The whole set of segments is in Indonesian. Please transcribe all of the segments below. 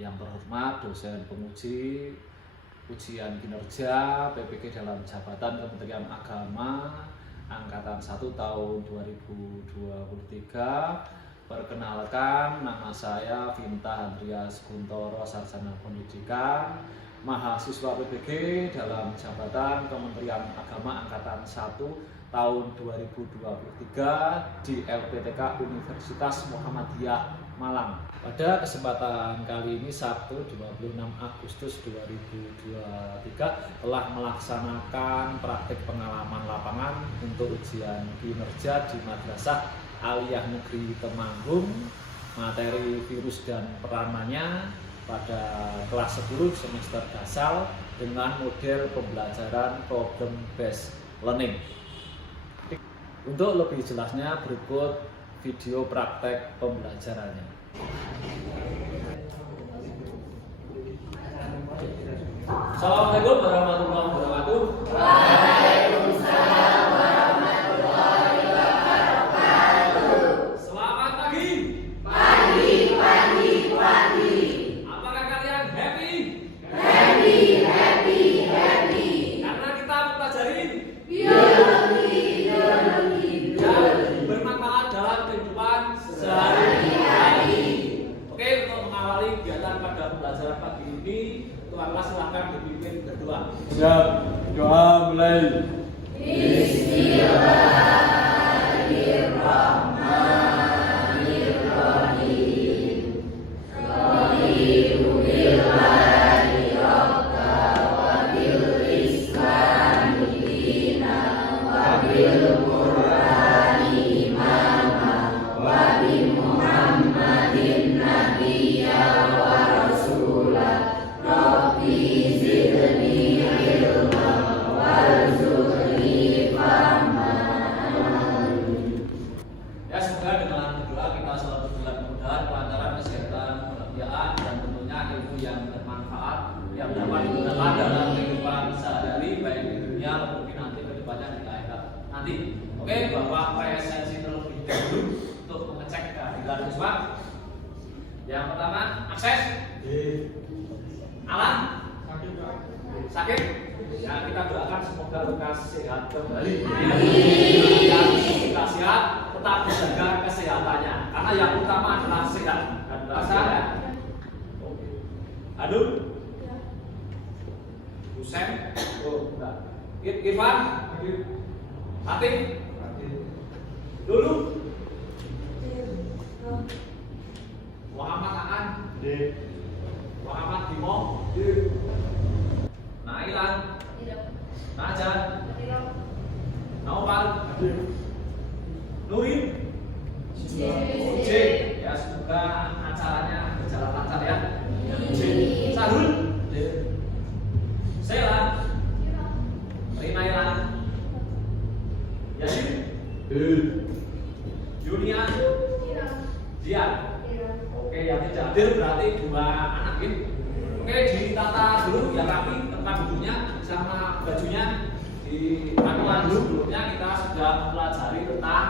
Yang terhormat dosen penguji ujian kinerja PPG dalam jabatan Kementerian Agama Angkatan 1 tahun 2023. Perkenalkan, nama saya Vinta Andrias Guntoro, Sarjana Pendidikan, mahasiswa PPG dalam jabatan Kementerian Agama Angkatan 1 tahun 2023 di LPTK Universitas Muhammadiyah Malang. Pada kesempatan kali ini Sabtu 26 Agustus 2023 telah melaksanakan praktik pengalaman lapangan untuk ujian kinerja di Madrasah Aliyah Negeri Temanggung, materi virus dan peranannya pada kelas 10 semester dasar dengan model pembelajaran problem based learning. Untuk lebih jelasnya berikut video praktek pembelajarannya. Assalamualaikum warahmatullahi wabarakatuh. Waalaikumsalam warahmatullahi wabarakatuh. Selamat pagi. Pagi. Apakah kalian happy? Happy. Karena kita mempelajari Biologi. yang bermanfaat dalam kehidupan sehari-hari. Oke, untuk mengawali kegiatan pada pembelajaran pagi ini, tuan kelas silakan dipimpin berdua. Siap, doa mulai. Bismillahirrahmanirrahim. Raditu billahi rabba wa bil islami dinan wa bil qur'ani imama wa bi muhammadin nabiyya wa rasulah. Rabbi zidni ilma warzuqni fahma. Ya, semoga dengan berdoa kita selalu diberikan kemudahan, kelancaran, kesehatan, kebahagiaan, dan tentunya ilmu yang bermanfaat yang dapat digunakan dalam kehidupan sehari-hari baik di dunia maupun nanti ke depannya di akhirat nanti. Oke, Bapak presensi terlebih dahulu untuk mengecek kehadiran siswa. Yang pertama, akses. Alan sakit. Ya, kita doakan semoga lekas sehat kembali. Yang kita sehat, tetap menjaga kesehatannya. Karena yang utama adalah sehat dan rasa ya. Oke. Aduh. Husen. Oh, enggak. Irfan. Latif. Dulu. Muhammad Aan. Muhammad Bimo. Nailan. Najan. Naufal. Nurin. J. Ya, semoga acaranya berjalan lancar ya. J. Sarul. Sela. Rinailan. Yasin. Julian. Dian. Oke, yang tidak hadir berarti dua anak ini. Oke, ditata dulu yang rapi tempat duduknya sama bajunya. Di manual dulu sebelumnya kita sudah mempelajari tentang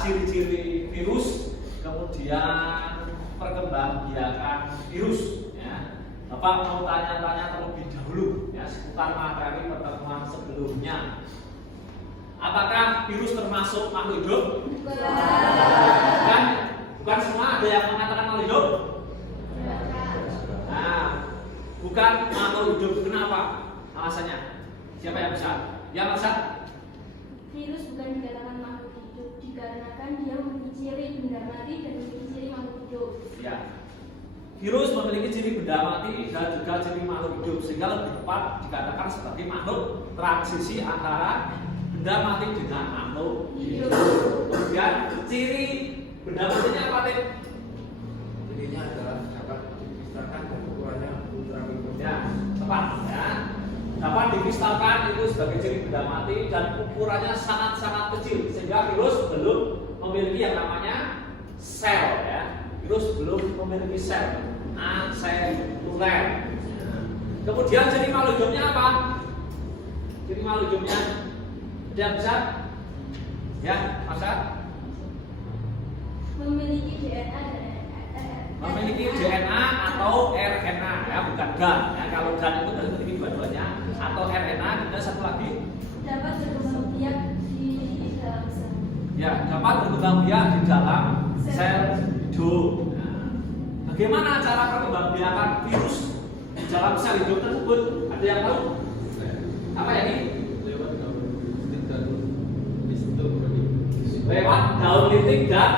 ciri-ciri virus, kemudian perkembangbiakan virus. Ya. Bapak mau tanya-tanya terlebih dahulu ya seputar materi pertemuan sebelumnya. Apakah virus termasuk makhluk hidup? Bukan semua ada yang mengatakan makhluk hidup. Nah, bukan makhluk hidup. Kenapa? Alasannya? Siapa yang bisa? Yang bisa? Virus bukan dikatakan makhluk hidup dikarenakan dia memiliki ciri benda mati dan memiliki ciri makhluk hidup. Ya. Virus memiliki ciri benda mati dan juga ciri makhluk hidup, sehingga lebih tepat dikatakan sebagai makhluk transisi antara benda mati dengan makhluk hidup. Kemudian ciri benda matinya apa, Tim? Cirinya adalah dapat dipisahkan dan ukurannya ultramikro. Ya, tepat ya. Dapat dikristalkan itu sebagai ciri benda mati dan ukurannya sangat-sangat kecil sehingga virus belum memiliki yang namanya sel ya. Virus belum memiliki sel, aseluler. Kemudian ciri makhluk hidupnya apa? Ciri makhluk hidupnya dia bisa ya, masa memiliki DNA dan memiliki DNA atau RNA ya, bukan GAN ya. Kalau GAN itu berarti memiliki dua-duanya, atau RNA. Dan satu lagi dapat berkembang biak di dalam sel. ya, dapat berkembang biak di dalam sel hidup. Nah, bagaimana cara perkembangbiakan virus di dalam sel hidup tersebut? Ada yang tahu? Apa ya ini? Lewat daun litik dan histogeni. Lewat daun litik dan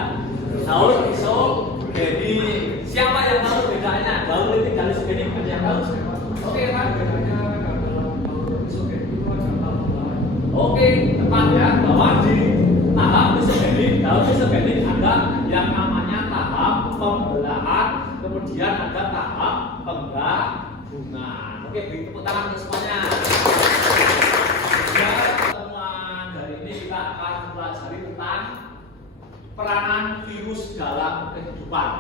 daun isogeni. Siapa yang tahu bedanya daun litik dan isogeni? Ada yang tahu? Oke kan? Bedanya kalau isogeni itu adalah Oke, tepat ya, bahwa di tahap isogeni, daun isogeni ada yang namanya tahap pembelahan, kemudian ada tahap penggabungan. Oke, beri tepuk tangan untuk semuanya. Ya, pertemuan hari ini kita akan mempelajari tentang peranan virus dalam kehidupan.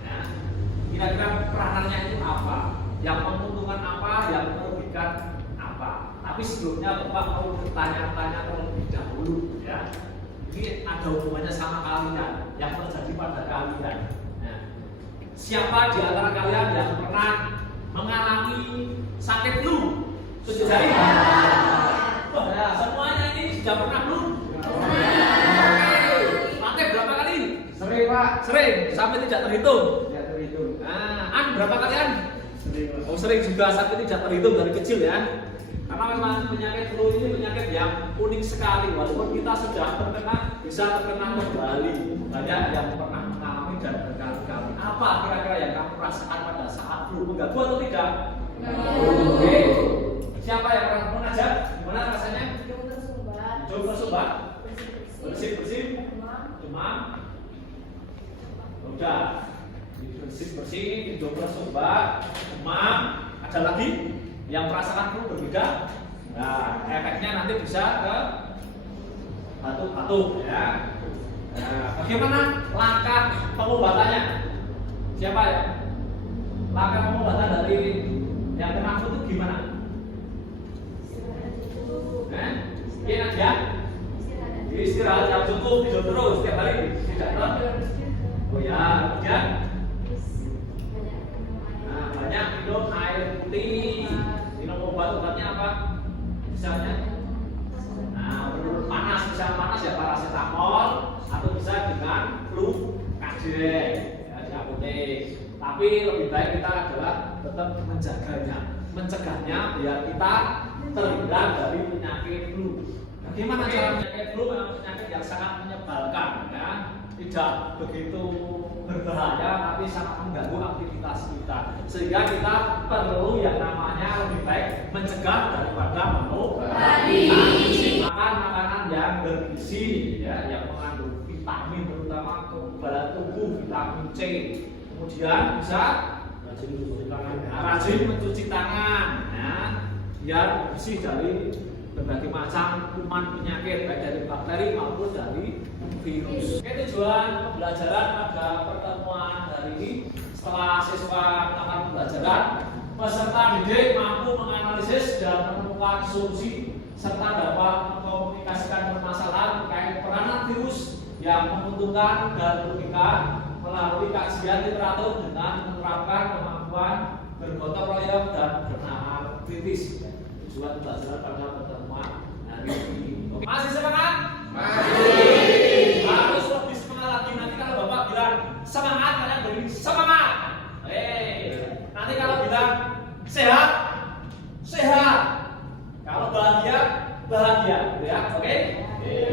Ya. Kira-kira peranannya itu apa? Yang menguntungkan apa? Yang merugikan apa? Tapi sebelumnya Bapak mau bertanya-tanya terlebih dahulu ya. Ini ada hubungannya sama kalian, yang terjadi pada kalian. Nah, siapa di antara kalian yang pernah mengalami sakit flu? Tunjuk jari. Wah, ya, semuanya ini sudah pernah flu? Pakai berapa kali? sering Pak. Sering, sampai tidak terhitung. Ya terhitung. Nah, berapa kalian? Sering Pak. Oh, sering juga, sampai tidak terhitung dari kecil ya. Karena memang penyakit flu ini penyakit yang unik sekali. Walaupun kita sudah terkena, bisa terkena kembali. Banyak yang pernah mengalami dan berkali-kali. Apa kira-kira yang kamu rasakan pada saat flu? Mengganggu atau tidak? Oke. Siapa yang pernah mengajar? Gimana rasanya? Coba sobat. Bersih-bersih. Demam. Udah. Bersih-bersih. Coba sobat. Demam. Ada lagi yang merasakan flu berbeda? Nah, efeknya nanti bisa ke batuk-batuk ya. Nah, bagaimana langkah pengobatannya? Siapa ya? Langkah pengobatan dari yang kena flu itu gimana? Gini aja. Istirahat yang cukup, tidur terus setiap hari, tidak ter. Oh ya, kemudian nah, banyak minum air putih. Minum obat-obatnya apa? Misalnya, nah, panas, bisa panas ya paracetamol, atau bisa dengan flu kajeng ya, di apotek. Tapi lebih baik kita adalah tetap menjaganya, mencegahnya biar kita terhindar dari penyakit flu. Bagaimana cara penyakit flu? Memang penyakit yang sangat menyebalkan ya, tidak begitu berbahaya tapi sangat mengganggu aktivitas kita. Sehingga kita perlu yang namanya lebih baik mencegah daripada mengobati. Makan makanan yang bergizi ya, yang mengandung vitamin terutama kekebalan tubuh, vitamin C. Kemudian bisa rajin mencuci tangan ya, biar bersih dari berbagai macam kuman penyakit baik dari bakteri maupun dari virus. Oke, tujuan pembelajaran pada pertemuan hari ini, setelah siswa melakukan pembelajaran, peserta didik mampu menganalisis dan menemukan solusi serta dapat mengkomunikasikan permasalahan terkait peranan virus yang menguntungkan dan merugikan melalui kajian literatur dengan menerapkan kemampuan bergotong royong dan bernalar kritis. Tujuan pembelajaran pada pertemuan hari ini. Oke. Masih semangat? Masih. Harus lebih semangat lagi. Nanti kalau Bapak bilang semangat, kalian beri semangat. Nanti kalau bilang sehat, sehat. Kalau bahagia, bahagia. Ya, oke?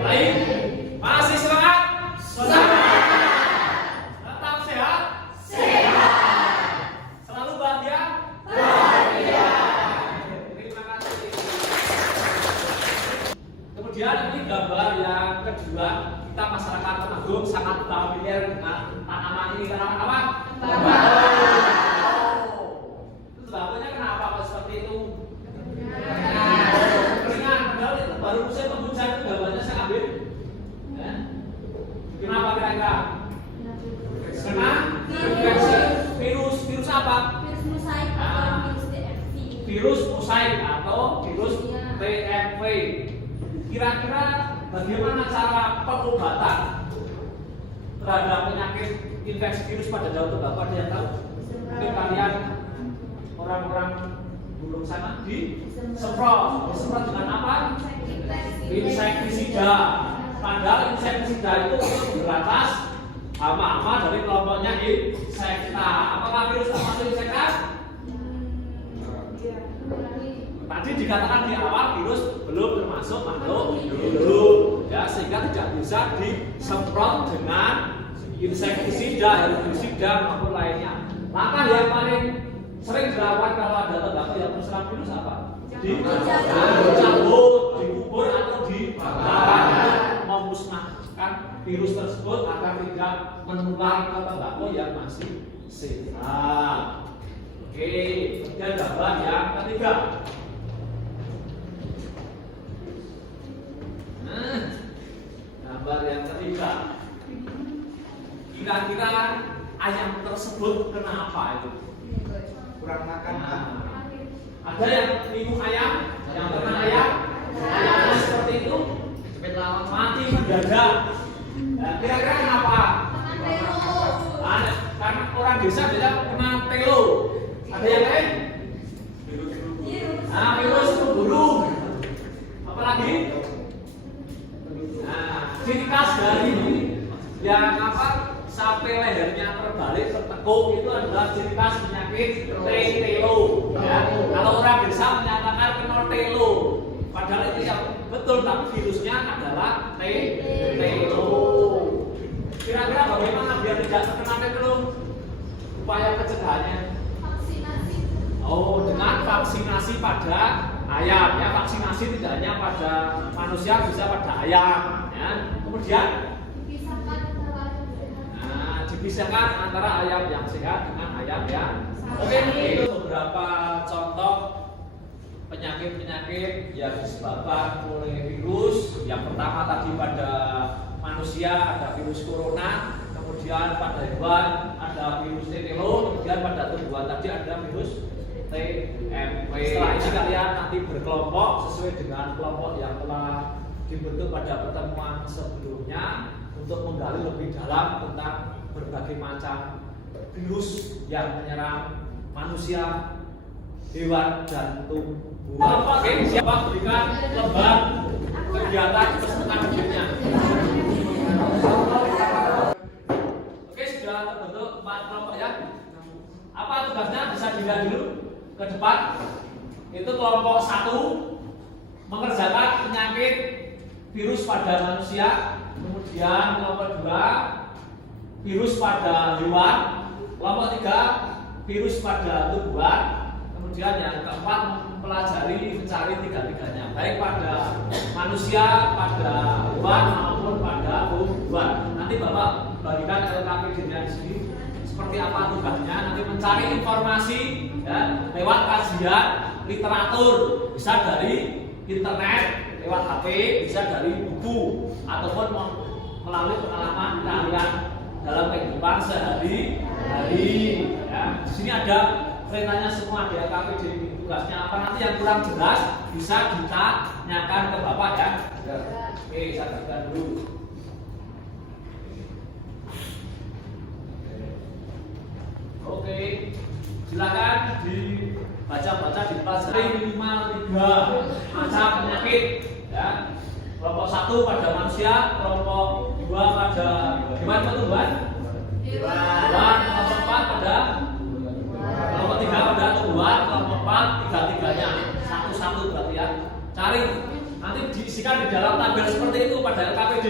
Baik. Masih semangat? Semangat. Tetap sehat? Sehat. Selalu bahagia? Bahagia. Terima kasih. Kemudian ini gambar yang kedua, kita masyarakat Temanggung sangat familiar dengan tanaman ini. Tanaman apa? Itu sebabnya kenapa kok seperti itu? Keringan, padahal itu baru musim penghujan, itu gambarnya saya ambil. Kenapa kira-kira? Karena infeksi virus apa? Virus mosaik atau virus TMV. Virus mosaik atau virus TMV. Kira-kira bagaimana cara pengobatan terhadap penyakit infeksi virus pada daun tembakau ada yang tahu? Mungkin kalian orang-orang belum sana disemprot dengan apa? Insektisida. Padahal insektisida itu untuk memberantas hama-hama dari kelompoknya insekta. Apakah virus termasuk insekta? Tadi dikatakan di awal virus belum termasuk makhluk hidup, ya, sehingga tidak bisa disemprot dengan insektisida, herbisida maupun lainnya. Langkah yang paling sering dilakukan kalau ada tembakau yang terserang virus apa? Dicabut, dikubur atau dibakar, memusnahkan virus tersebut agar tidak menular ke tembakau yang masih sehat. Oke, kemudian gambar yang ketiga. Gambar yang ketiga. Kira-kira ayam tersebut kenapa itu? Kurang makan. Ada yang minum ayam, yang pernah ayam, ayamnya seperti itu, mati mendadak. Nah, kira-kira kenapa? Karena orang desa bilang kena telo. Ada yang lain? Nah, virus pemburu. Apalagi? Nah, ciri khas dari yang apa? Sampai lehernya terbalik tertekuk itu adalah ciri khas penyakit telo. Ya. Kalau orang desa menyatakan kena telo, padahal itu yang betul, tapi virusnya adalah telo. Kira-kira bagaimana biar tidak terkena telo? Upaya pencegahannya? Vaksinasi. Oh, dengan vaksinasi pada ayam, ya. Vaksinasi tidak hanya pada manusia, bisa pada ayam. Ya. Kemudian dipisahkan antara ayam yang sehat dengan ayam yang sakit. Itu beberapa contoh penyakit-penyakit yang disebabkan oleh virus. Yang pertama tadi pada manusia ada virus corona, kemudian pada hewan ada virus tetelo, kemudian pada tumbuhan tadi ada virus TMP. Setelah ini kalian nanti berkelompok sesuai dengan kelompok yang telah dibentuk pada pertemuan sebelumnya untuk menggali lebih dalam tentang berbagai macam virus yang menyerang manusia, hewan, dan tumbuhan. Oke, siapa berikan lembar kegiatan peserta didiknya? Oke, sudah terbentuk 4 kelompok ya. Apa tugasnya? Bisa dilihat dulu ke depan. Itu kelompok 1 mengerjakan penyakit virus pada manusia. Kemudian kelompok 2 virus pada hewan, kelompok 3 virus pada tumbuhan, kemudian yang keempat mempelajari mencari tiga-tiganya, baik pada manusia, pada hewan maupun pada tumbuhan. Nanti Bapak bagikan LKPD-nya di sini seperti apa tugasnya. Nanti mencari informasi ya, lewat kajian literatur, bisa dari internet, lewat HP, bisa dari buku, ataupun melalui pengalaman kalian dalam kehidupan sehari-hari. Ya. Di sini ada perintahnya semua di LKPD. Tugasnya apa, nanti yang kurang jelas bisa ditanyakan ke Bapak ya. Oke, saya bagikan dulu. Oke, silakan dibaca-baca, dipelajari minimal 3 macam penyakit ya. Kelompok 1 pada manusia, kelompok 2 pada hewan atau tumbuhan? Hewan. Kelompok 4 pada kelompok 3 pada tumbuhan, kelompok 4 tiga-tiganya. Satu-satu berarti ya. Cari, nanti diisikan di dalam tabel seperti itu pada LKPD.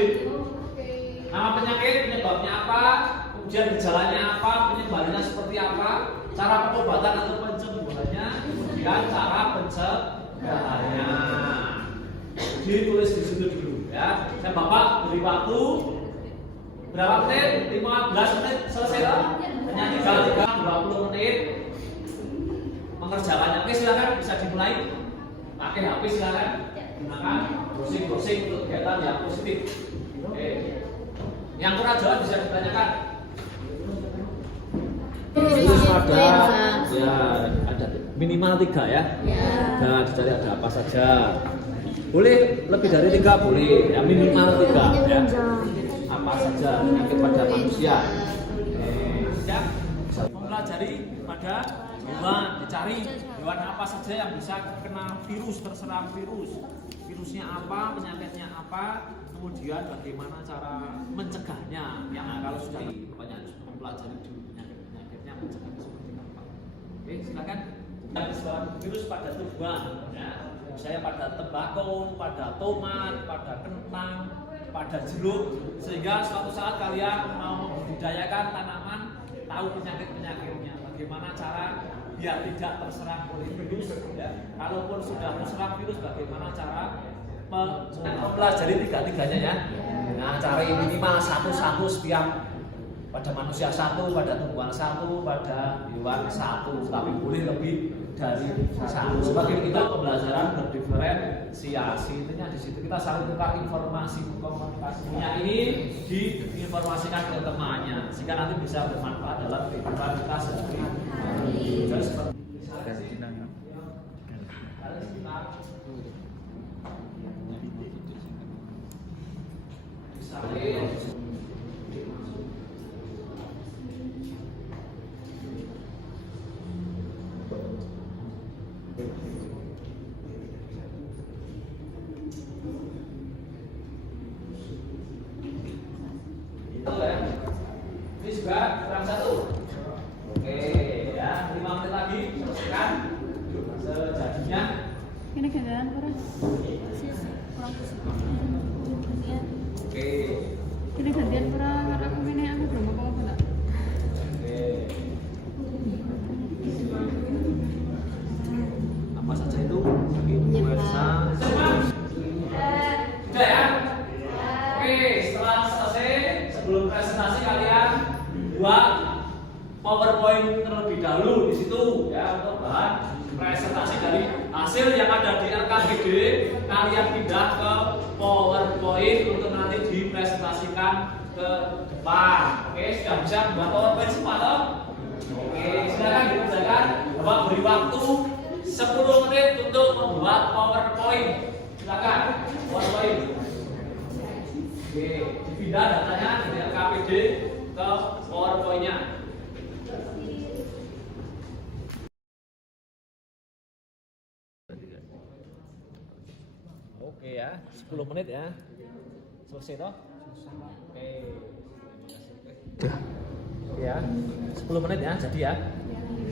Nama penyakit, penyebabnya apa, kemudian gejalanya apa, penyebarannya seperti apa, cara pengobatan atau penyembuhannya, kemudian cara pencegahannya. Ditulis di situ dulu ya. Dan Bapak beri waktu berapa menit? 15 menit selesai lah. Hanya 20 menit mengerjakannya. Oke, silakan bisa dimulai. Pakai HP silakan. Gunakan browsing untuk kegiatan yang positif. Oke. Yang kurang jawab bisa ditanyakan. Terus ada ya ada minimal 3 ya. Nah, dicari ada apa saja. Boleh lebih dari 3 boleh, ya minimal 3 ya. Apa saja penyakit pada manusia. yang mempelajari pada hewan, dicari hewan apa saja yang bisa kena virus, terserang virus. Virusnya apa, penyakitnya apa, kemudian bagaimana cara mencegahnya. Yang kalau sudah banyak mempelajari dulu penyakitnya, mencegahnya seperti apa. Oke, silakan. Virus pada tumbuhan, ya. Misalnya pada tembakau, pada tomat, pada kentang, pada jeruk, sehingga suatu saat kalian mau membudidayakan tanaman, tahu penyakit-penyakitnya, bagaimana cara biar tidak terserang oleh virus, ya. Kalaupun sudah terserang virus, bagaimana cara mempelajari tiga-tiganya, ya. Nah, cari minimal satu-satu setiap, pada manusia satu, pada tumbuhan satu, pada hewan satu, tapi boleh lebih dari satu. Sebagai kita pembelajaran berdiferensiasi, intinya di situ kita saling tukar informasi, komunikasinya ini diinformasikan ke temannya sehingga nanti bisa bermanfaat dalam kehidupan kita sehari-hari. Ini juga kurang satu. Oke, ya 5 menit lagi selesaikan sejadinya. Ini gandaran kurang. Kurang. Oke. Ini gantian kurang karena ini aku belum apa-apa enggak. Oke. Apa saja itu? Puasa. Sudah ya? Oke, setelah selesai, sebelum presentasi kalian buat PowerPoint terlebih dahulu di situ, ya, untuk bahan presentasi dari hasil yang ada di RKPD. Kalian pindah ke PowerPoint untuk nanti dipresentasikan ke depan. Oke, sudah bisa membuat PowerPoint semua toh? Oke, silakan dikerjakan. Bapak beri waktu 10 menit untuk membuat PowerPoint. Silakan, PowerPoint. Oke, dipindah datanya dari RKPD ke PowerPoint-nya. Oke ya, 10 menit ya. Selesai toh? Oke. Ya, 10 menit ya, jadi ya.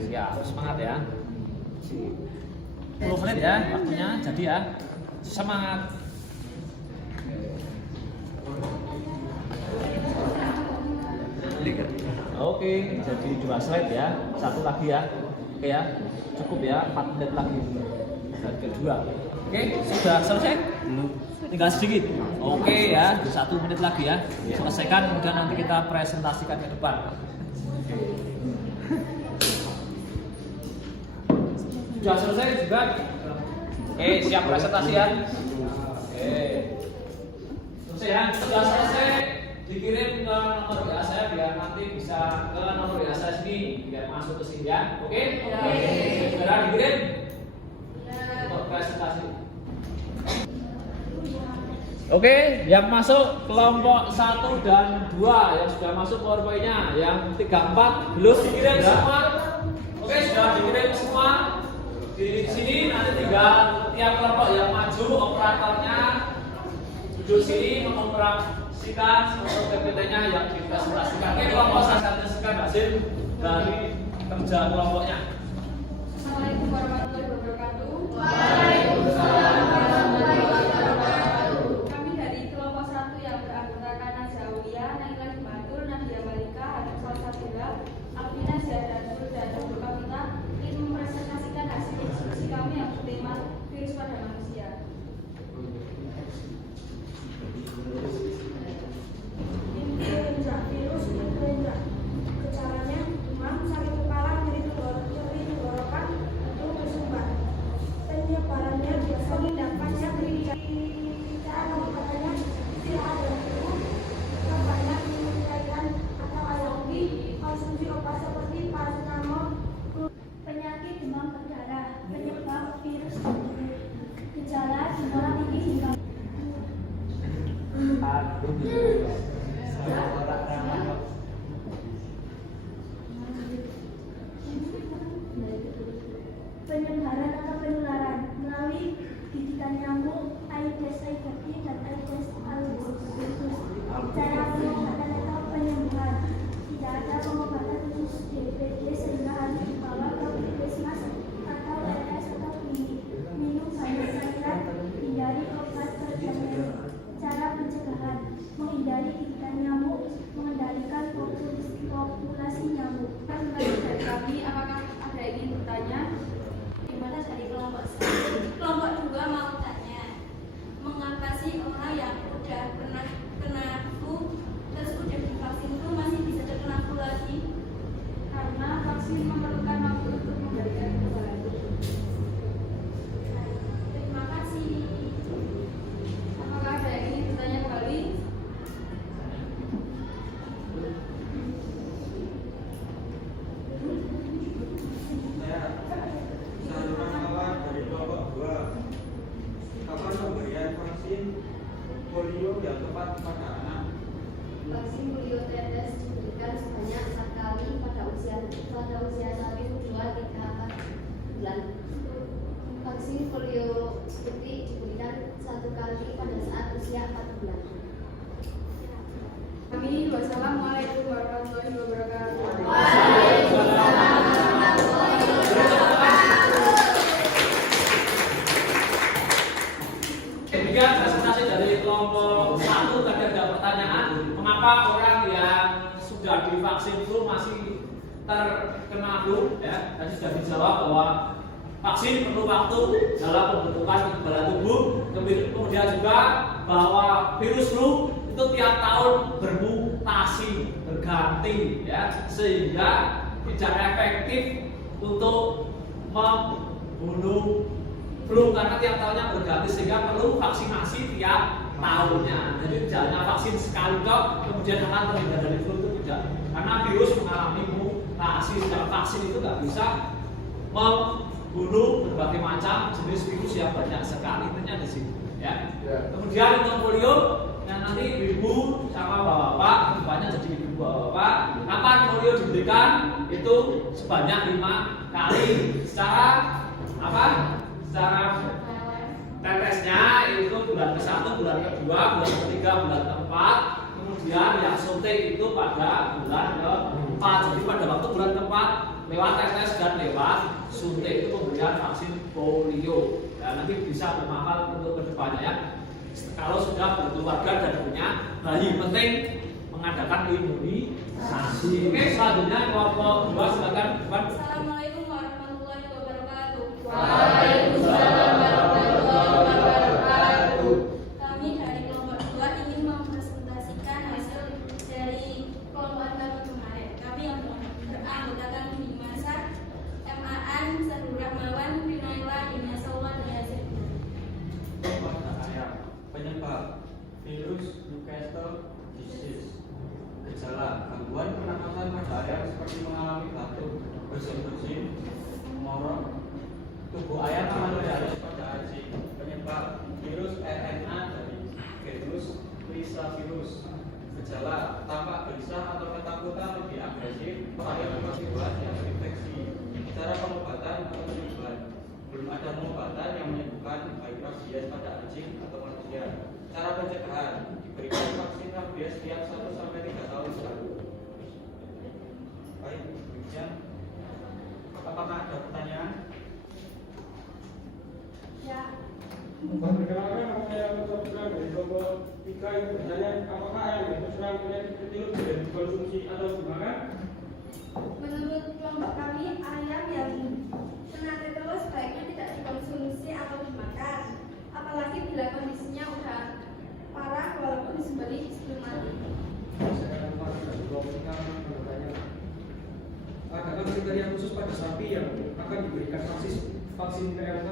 Siap, semangat ya. 10 menit ya, waktunya jadi ya. Semangat. Oke, jadi 2 slide ya. Satu lagi ya. Oke ya. Cukup ya, 4 menit lagi. Dan kedua. Oke, sudah selesai? Tinggal sedikit. Oke ya, 1 menit lagi ya. Selesaikan, kemudian nanti kita presentasikan ke depan. Sudah selesai juga? Oke, siap presentasi ya? Oke. Selesai ya? Sudah selesai, dikirim ke nomor WA saya biar nanti bisa ke nomor WA saya sini biar masuk ke sini ya. Oke? Segera dikirim untuk presentasi. Oke, yang masuk kelompok 1 dan 2 yang sudah masuk PowerPoint-nya, yang 3, 4 belum dikirim semua. Oke, sudah dikirim semua. Di sini nanti tinggal tiap kelompok yang maju operatornya duduk sini mengoperasikan untuk PPT-nya yang dipresentasikan. Oke, kelompok saya presentasikan hasil dari kerja kelompoknya. Assalamualaikum warahmatullahi wabarakatuh. Waalaikumsalam warahmatullahi wabarakatuh. Kami dari kelompok 1 yang beranggotakan Nadia Aulia, Naila Himatul, Nadia Malika, Hanif Salsabila, Alvina Ziyadatul, dan Ibu Kavita ingin mempresentasikan hasil diskusi kami yang bertema virus pada manusia. Influenza, virus influenza. Gejalanya demam, sakit kepala, nyeri tenggorokan, atau kesumbang. Penyebarannya biasanya dampaknya cara mengobatinya tidak ada flu, banyak minum cairan atau alergi, konsumsi obat seperti paracetamol. Penyakit demam berdarah, penyebab virus gejala demam tinggi hingga flu yang tepat pada anak? Vaksin polio tetes diberikan sebanyak 4 kali pada usia 1, 2, 3, 4 bulan. Vaksin polio suntik diberikan 1 kali pada saat usia 4 bulan. Amin. Wassalamualaikum warahmatullahi wabarakatuh. Demikian presentasi dari kelompok 1. Tadi ada pertanyaan, mengapa orang yang sudah divaksin flu masih terkena flu? Ya, tadi sudah dijawab bahwa vaksin perlu waktu dalam pembentukan kekebalan tubuh. Kemudian juga bahwa virus flu itu tiap tahun bermutasi, berganti, ya, sehingga tidak efektif untuk membunuh flu karena tiap tahunnya berganti, sehingga perlu vaksinasi tiap tahunnya. Jadi tidak hanya vaksin sekali kok kemudian akan terhindar dari flu, itu tidak, karena virus mengalami mutasi. Secara vaksin itu nggak bisa membunuh berbagai macam jenis virus yang banyak sekali, intinya di sini, ya. Kemudian untuk polio yang nanti ibu sama bapak, banyak jadi ibu bapak, kapan polio diberikan itu sebanyak 5 kali secara apa? Secara tetesnya itu bulan ke-1, bulan ke-2, bulan ke-3, bulan ke-4, kemudian yang suntik itu pada bulan ke-4. Jadi pada waktu bulan ke-4 lewat tetes dan lewat suntik itu pemberian vaksin polio. Ya, nanti bisa bermanfaat untuk kedepannya, ya. Kalau sudah berkeluarga dan punya bayi, penting mengadakan imunisasi. Oke, selanjutnya kelompok 2 silakan. Assalamualaikum warahmatullahi wabarakatuh. Waalaikumsalam warahmatullahi wabarakatuh. Kami dari kelompok 2 ingin mempresentasikan hasil dari kelompok kami kemarin. Kami yang beranggotakan di masa MAN, Sadur Rahmawan, Pinaila, Imya Sawan, dan Yasir. Penyebab virus Newcastle disease. Gejala gangguan pernapasan pada ayam seperti mengalami batuk, bersin-bersin, ngorok. Tubuh ayam aman dari pada anjing. Penyebab virus RNA dari virus Lyssavirus. Gejala tampak gelisah atau ketakutan, lebih agresif, ayam masih buat yang terinfeksi. Cara pengobatan atau penyembuhan. Belum ada pengobatan yang menyembuhkan baik rabies pada anjing atau manusia. Cara pencegahan, diberikan vaksin rabies setiap 1-3 tahun sekali. Baik, demikian. Apakah ada pertanyaan? Ya. Perkenalkan, nama saya Musa Putra dari kelompok 3 yang bertanya, apakah ayam yang terserang penyakit kecil boleh dikonsumsi atau dimakan? Menurut kelompok kami, ayam yang kena tetanus sebaiknya tidak dikonsumsi atau dimakan, apalagi bila kondisinya udah parah walaupun disembelih sebelum mati. Saya Umar dari kelompok 3 bertanya, adakah kriteria khusus pada sapi yang akan diberikan vaksin PMK?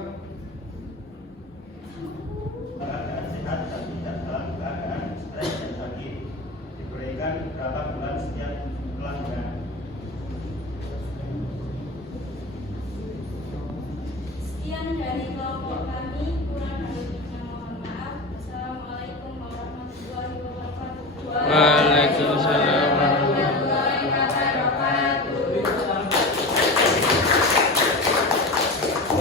Keadaan sehat dan tidak dalam keadaan stres dan sakit, diberikan beberapa bulan setiap kelahiran. Sekian dari kelompok kami, kurang lebihnya mohon maaf. Assalamualaikum warahmatullahi wabarakatuh. Waalaikumsalam warahmatullahi wabarakatuh.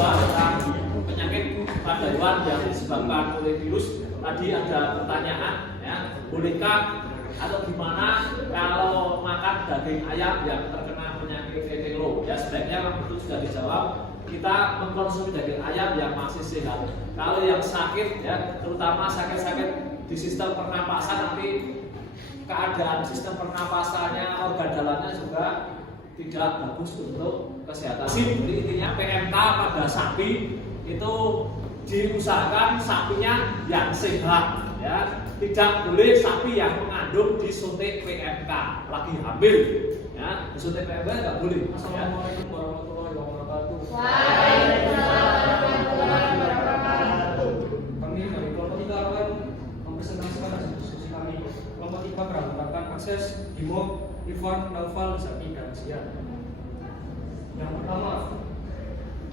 Tentang penyakit pada hewan yang disebabkan oleh virus. Tadi ada pertanyaan, ya, bolehkah atau gimana kalau makan daging ayam yang terkena penyakit tetelo? Ya, sebaiknya itu sudah dijawab. Kita mengkonsumsi daging ayam yang masih sehat. Kalau yang sakit, ya, terutama sakit-sakit di sistem pernapasan, nanti keadaan sistem pernapasannya, organ dalamnya juga tidak bagus untuk kesehatan. Jadi intinya PMK pada sapi itu diusahakan sapinya yang sehat, ya. Tidak boleh sapi yang mengandung disuntik PMK lagi hamil, ya. Disuntik PMK nggak boleh. Assalamualaikum warahmatullahi wabarakatuh. Waalaikumsalam warahmatullahi wabarakatuh. Kami dari kelompok 3 akan mempresentasikan hasil diskusi kami. Kelompok 3 beranggotakan akses, Dimo, Ivan, Naufal, Zaki, dan Zian. Yang pertama,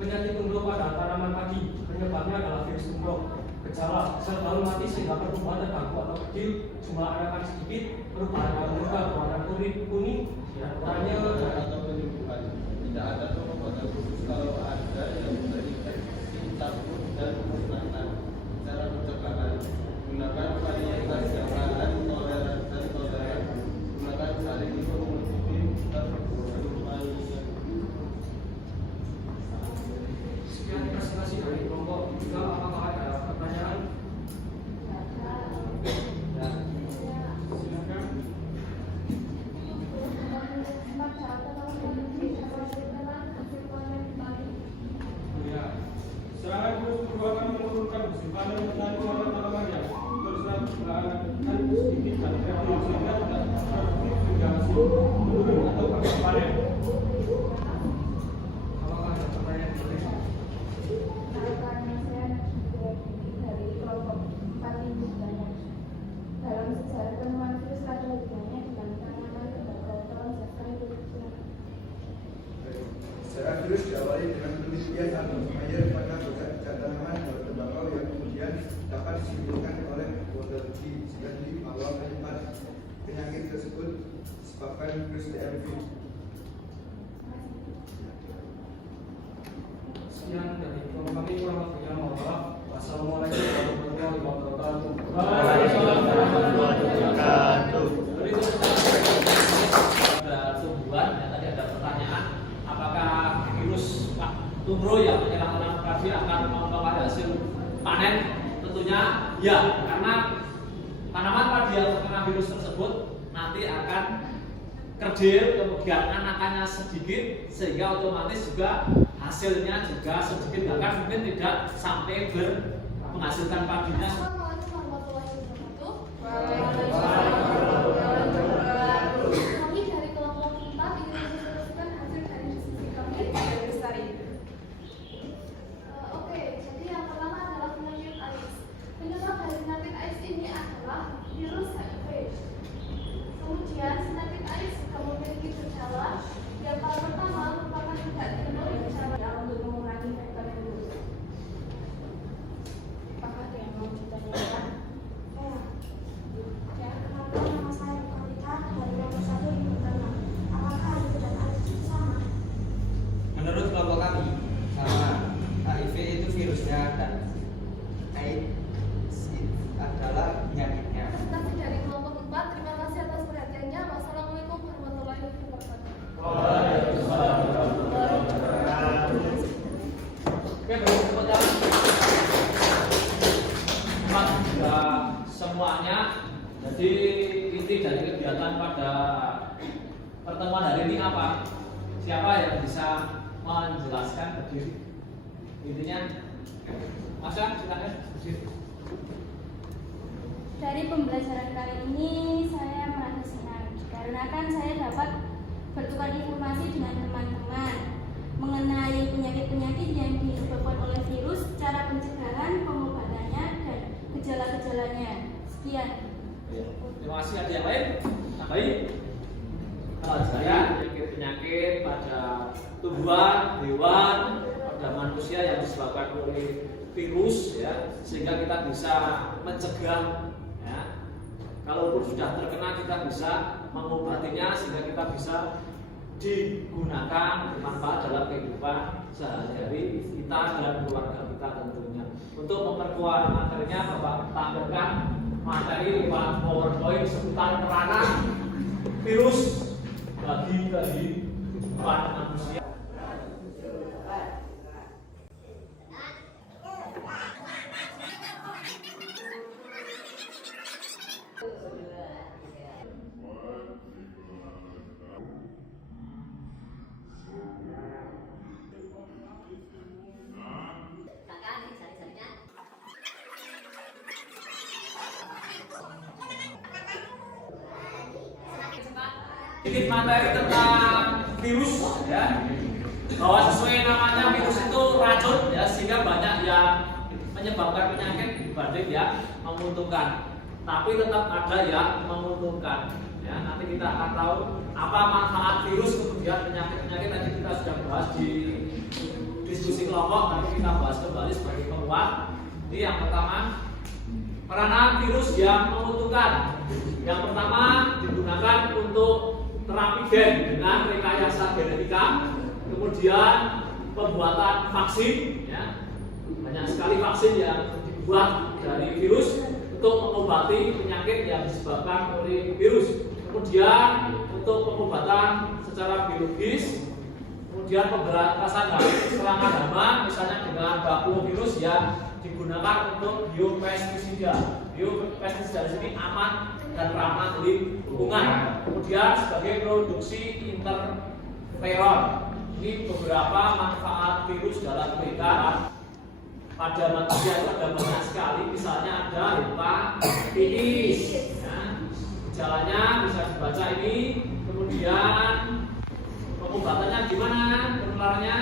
penyakit tumbuh pada tanaman padi. Penyebabnya adalah virus tumbuh. gejala sel baru mati sehingga pertumbuhan terganggu atau kecil, jumlah anakan sedikit, perubahan muka berwarna kuning, diantaranya atau penyembuhan. Tidak ada pengobatan khusus kalau ada yang terinfeksi takut dan pemusnahan. Cara pencegahan: gunakan varietas yang tahan, toleran dan toleran. Gunakan saring imunologi terberumai. sekian presentasi dari kelompok 3. Apakah ada pertanyaan? Ya. Silakan. Ya. Serangan virus perbuatan menurunkan musim panen dan pengelolaan tanamannya. Terus dan sedikit dan kreatif sehingga tidak produktif hingga hasil menurun atau gagal panen. Apakah ada pertanyaan? Karena saya dari kelompok 4 ini banyak. Dalam sejarah penemuan virus pada hubungannya dengan tanaman kebakaran serta produksi. Secara virus diawali dengan penelitian atau pengajar pada bekas tanaman atau tembakau yang kemudian dapat disimpulkan oleh metodologi studi awal penyebab penyakit tersebut disebabkan virus DMV. Sekian dari kelompok kami, kurang lebihnya mohon maaf. Wassalamualaikum warahmatullahi wabarakatuh. Pada tumbuhan, ya, tadi ada pertanyaan, apakah virus tumbuh yang menyerang tanaman padi akan membawa hasil panen? Tentunya ya, karena tanaman padi yang terkena virus tersebut nanti akan kerdil, kemudian anakannya sedikit, sehingga otomatis juga hasilnya juga sedikit, bahkan mungkin tidak sampai menghasilkan padinya. Assalamualaikum warahmatullahi wabarakatuh. Kami dari kelompok 4 ingin menjelaskan hasil dari diskusi kami dari Lestari. Oke, jadi yang pertama adalah penyakit AIDS. Penyebab dari penyakit AIDS ini adalah virus HIV. Kemudian penyakit AIDS juga memiliki gejala. Yang paling pertama merupakan tidak timbul gejala untuk mengurangi faktor virus. Apakah ada yang mau ditanyakan? Ya, kenalkan nama saya Bukalita dari nomor 1 Ibu Tanah. Apakah HIV dan AIDS itu sama? Menurut kelompok kami, sama. HIV itu virusnya dan AIDS adalah penyakitnya. Presentasi dari kelompok 4, terima kasih atas perhatiannya. Wassalamualaikum warahmatullahi wabarakatuh. Oke, berikutnya memang sudah semuanya. Jadi inti dari kegiatan pada pertemuan hari ini apa? Siapa yang bisa menjelaskan berdiri? Intinya, Mas Yan, silakan berdiri. Dari pembelajaran kali ini saya merasa senang karena kan saya dapat bertukar informasi dengan teman-teman mengenai penyakit-penyakit yang disebabkan oleh virus, cara pencegahan, pengobatannya, dan gejala-gejalanya. Sekian. Terima kasih. Ada yang lain? Tambahin? Kalau saya penyakit pada tumbuhan, hewan, pada manusia yang disebabkan oleh virus, ya, sehingga kita bisa mencegah. Ya. Kalaupun sudah terkena, kita bisa mengobatinya sehingga kita bisa digunakan bermanfaat dalam kehidupan sehari-hari kita dan keluarga kita tentunya. Untuk memperkuat materinya, Bapak tampilkan materi lewat PowerPoint seputar peranan virus bagi kehidupan manusia. Sedikit materi tentang virus, ya, bahwa sesuai namanya virus itu racun, ya, sehingga banyak yang menyebabkan penyakit dibanding yang menguntungkan. Tapi tetap ada yang menguntungkan. Ya, nanti kita akan tahu apa manfaat virus, kemudian penyakit-penyakit tadi kita sudah bahas di diskusi kelompok. Nanti kita bahas kembali sebagai penguat Ini yang pertama, peranan virus yang menguntungkan. Yang pertama digunakan untuk terapi gen dengan rekayasa genetika, kemudian pembuatan vaksin, ya. Banyak sekali vaksin yang dibuat dari virus untuk mengobati penyakit yang disebabkan oleh virus. Kemudian untuk pengobatan secara biologis, kemudian pemberantasan dari serangan hama, misalnya dengan bakulovirus yang digunakan untuk biopestisida. Biopestisida di sini aman dan ramah lingkungan. Kemudian sebagai produksi interferon. Ini beberapa manfaat virus dalam mereka. Pada manusia itu ada banyak sekali, misalnya ada hepatitis. Ya. Gejalanya bisa dibaca ini, kemudian pengobatannya gimana? Penularannya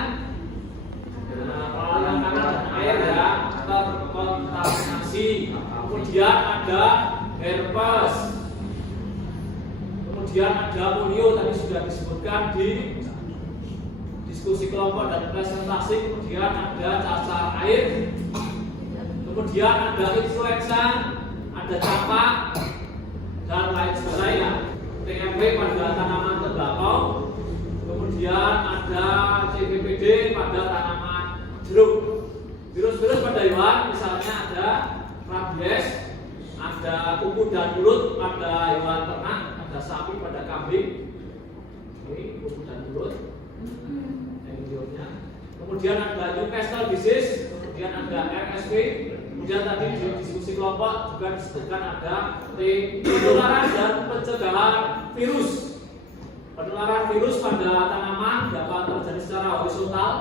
melalui makanan dan air ya, terkontaminasi. Kemudian ada herpes. Kemudian ada polio, tadi sudah disebutkan di diskusi kelompok dan presentasi. Kemudian ada cacar air, kemudian ada influenza, ada campak dan lain sebagainya. TMP pada tanaman tembakau, kemudian ada CPPD pada tanaman jeruk. Virus-virus pada hewan misalnya ada rabies, ada kuku dan mulut pada hewan ternak, ada sapi pada kambing. Ini kuku dan mulut. Kemudian ada Newcastle disease, kemudian ada RSV, kemudian tadi di diskusi kelompok juga disebutkan ada penularan dan pencegahan virus. Penularan virus pada tanaman dapat terjadi secara horizontal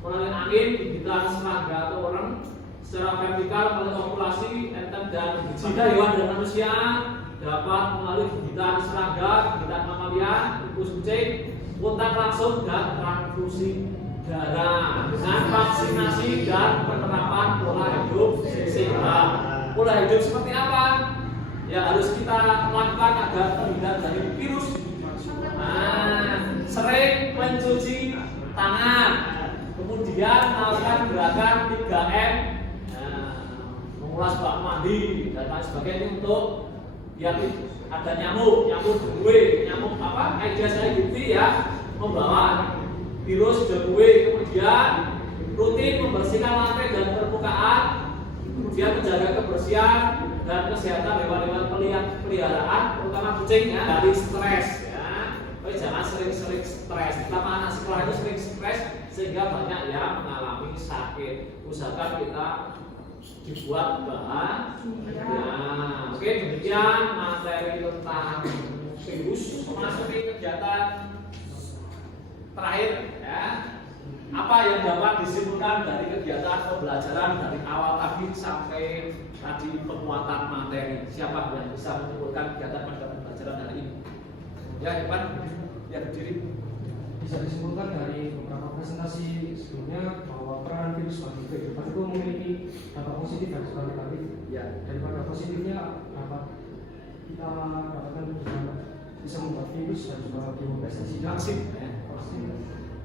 melalui angin, gigitan serangga atau orang, secara vertikal melalui populasi enten dan jika hewan dan manusia dapat melalui gigitan serangga, gigitan mamalia, tikus kucing, kontak langsung dan transfusi darah dengan vaksinasi dan penerapan pola hidup sehat. Pola hidup seperti apa? Ya harus kita lakukan agar terhindar dari virus. Sering mencuci tangan, kemudian melakukan gerakan 3M, mengulas bak mandi dan lain sebagainya untuk biar ada nyamuk dengue, nyamuk Aedes aegypti ya membawa virus dengue. Kemudian rutin membersihkan lantai dan permukaan, kemudian menjaga kebersihan dan kesehatan hewan-hewan peliharaan, terutama kucingnya dari stres ya. Jangan sering-sering stres. Kita anak sekolah itu sering stres sehingga banyak yang mengalami sakit. Usahakan kita dibuat bahagia. Oke, demikian materi tentang virus. Masuk ke kegiatan terakhir ya. Apa yang dapat disimpulkan dari kegiatan pembelajaran dari awal tadi sampai tadi penguatan materi? Siapa yang bisa menyimpulkan kegiatan pada pembelajaran hari ini? Ya, Ivan, ya berdiri. Bisa disimpulkan dari beberapa presentasi sebelumnya bahwa peran virus bagi kehidupan itu memiliki dampak positif dan juga negatif. Ya. Daripada positifnya dapat kita dapatkan bisa membuat virus dan juga biopestisida. Vaksin,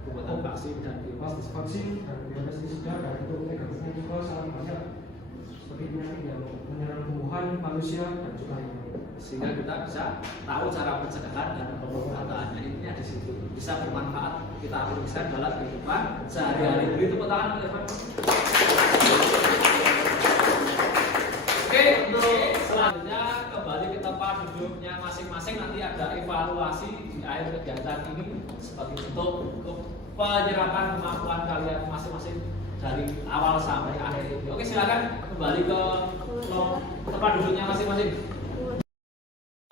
pembuatan vaksin dan biopestisida, dan untuk negatifnya juga sangat banyak seperti penyakit yang menyerang tumbuhan, manusia dan juga hewan. Sehingga kita bisa tahu cara pencegahan dan pengobatannya. Intinya di situ bisa bermanfaat kita aplikasikan dalam kehidupan sehari-hari. Beri tepuk tangan untuk Evan. Oke, untuk selanjutnya kembali ke tempat duduknya masing-masing. Nanti ada evaluasi di akhir kegiatan ini sebagai bentuk penyerapan kemampuan kalian masing-masing dari awal sampai akhir ini. Oke, silakan kembali ke tempat duduknya masing-masing.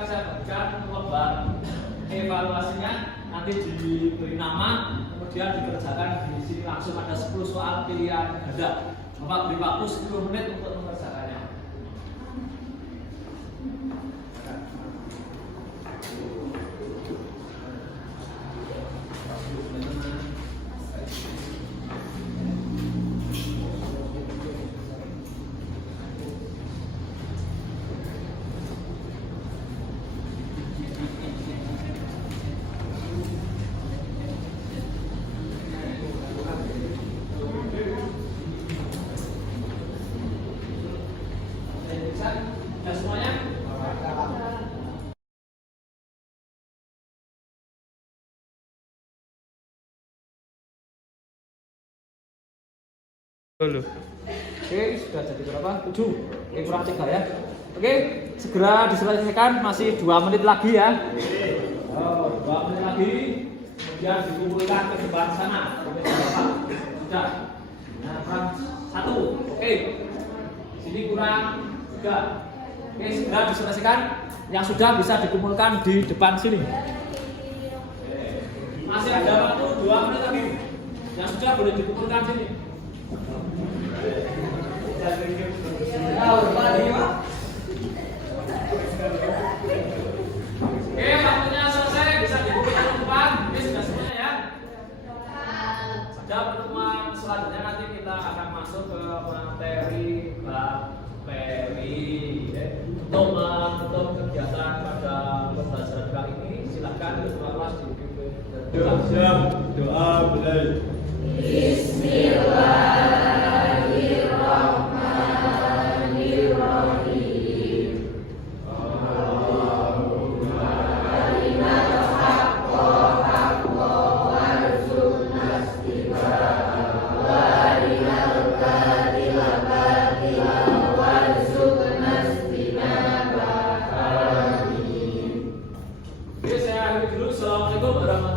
Saya bagikan lembar evaluasinya, nanti diberi nama, kemudian dikerjakan di sini langsung. Ada 10 soal pilihan ganda. Bapak beri waktu 10 menit untuk mengerjakannya. Bisa? Sudah semuanya? Oke, sudah jadi berapa? 7. Oke, kurang 3 ya. Oke, segera diselesaikan, masih 2 menit lagi ya. Oh, 2 menit lagi. Kemudian dikumpulkan ke depan sana. Oke, sudah. Nah, kurang 1. Oke. Sini kurang 3. Oke, segera diselesaikan. Yang sudah bisa dikumpulkan di depan sini. Masih ada waktu 2 menit lagi. Yang sudah boleh dikumpulkan sini. Oke, waktunya selesai, bisa dibuka ke depan. Ini sudah semuanya ya. Pada pertemuan selanjutnya nanti kita akan masuk ke materi bakteri. Untuk menutup kegiatan pada pembelajaran kali ini, silakan ketua kelas dipimpin Doa mulai. Oke, saya akhiri dulu. Assalamualaikum warahmatullahi wabarakatuh.